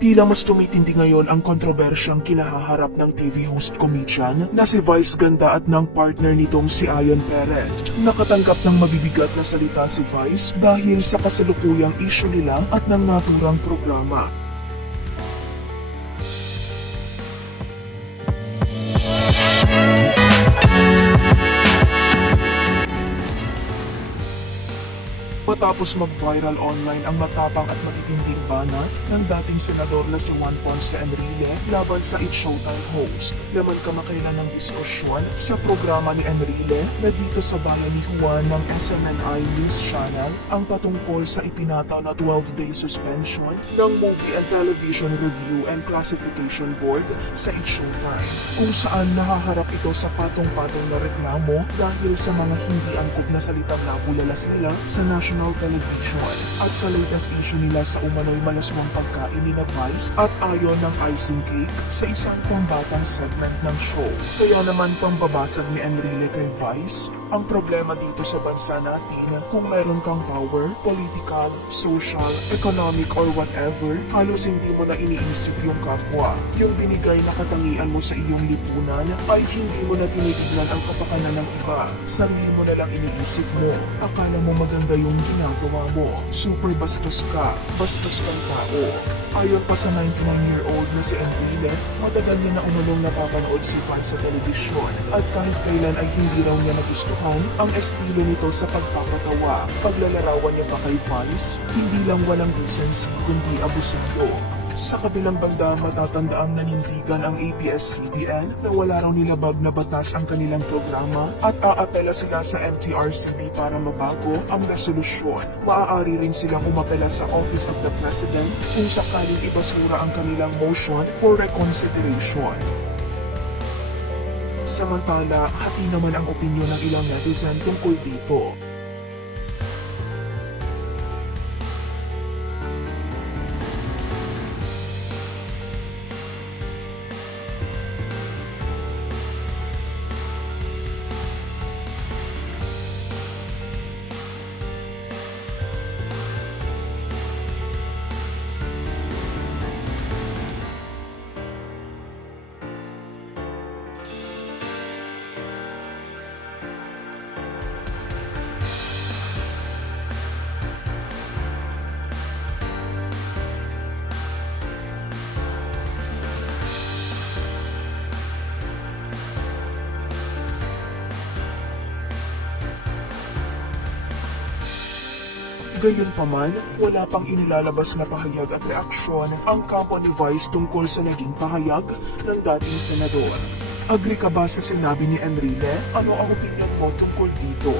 Tila mas tumitindi ngayon ang kontrobersyang kinahaharap ng TV host comedian na si Vice Ganda at ng partner nitong si Ian Perez. Nakatanggap ng mabibigat na salita si Vice dahil sa kasalukuyang issue nila at ng naturang programa. Matapos mag-viral online ang matapang at matitinding banat ng dating senador na si Juan Ponce Enrile laban sa It's Showtime host. Laman kamakailan ng diskusyon sa programa ni Enrile na dito sa bahay ni Juan ng SMNI News Channel ang patungkol sa ipinataw na 12-day suspension ng Movie and Television Review and Classification Board sa It's Showtime, kung saan nahaharap ito sa patong-patong na reklamo dahil sa mga hindi angkop na salitang nabulalas nila sa national television at sa latest issue nila sa umano'y malaswang pagkain ni na Vice at ayon ng icing cake sa isang pambatang segment ng show. Kaya naman pambabasag ni Enrile kay Vice, ang problema dito sa bansa natin kung meron kang power, political, social, economic or whatever, halos hindi mo na iniisip yung kapwa. Yung binigay na katangian mo sa iyong lipunan ay hindi mo na tinitignan ang kapakanan ng iba. Sarili mo na lang iniisip mo. Akala mo maganda yung ginagawa mo. Super bastos ka. Bastos kang tao. Ayon pa sa 99-year-old na si Enrile, matagal niya na umulong napapanood si Vice sa telebisyon at kahit kailan ay hindi raw niya nagustuhan ang estilo nito sa pagpapatawa. Paglalarawan niya pa kay Vice, hindi lang walang decency kundi abusado. Sa kabilang banda, matatandaang nanindigan ang ABS-CBN na wala raw nilabag na batas ang kanilang programa at aapela sila sa MTRCB para mabago ang resolusyon. Maaari rin silang umapela sa Office of the President kung sakaling ibasura ang kanilang motion for reconsideration. Samantala, hati naman ang opinyon ng ilang netizen tungkol dito. Gayunpaman, wala pang inilalabas na pahayag at reaksyon ang kampo ni Vice tungkol sa naging pahayag ng dating senador. Agree ka ba sa sinabi ni Enrile? Ano ang opinion mo tungkol dito?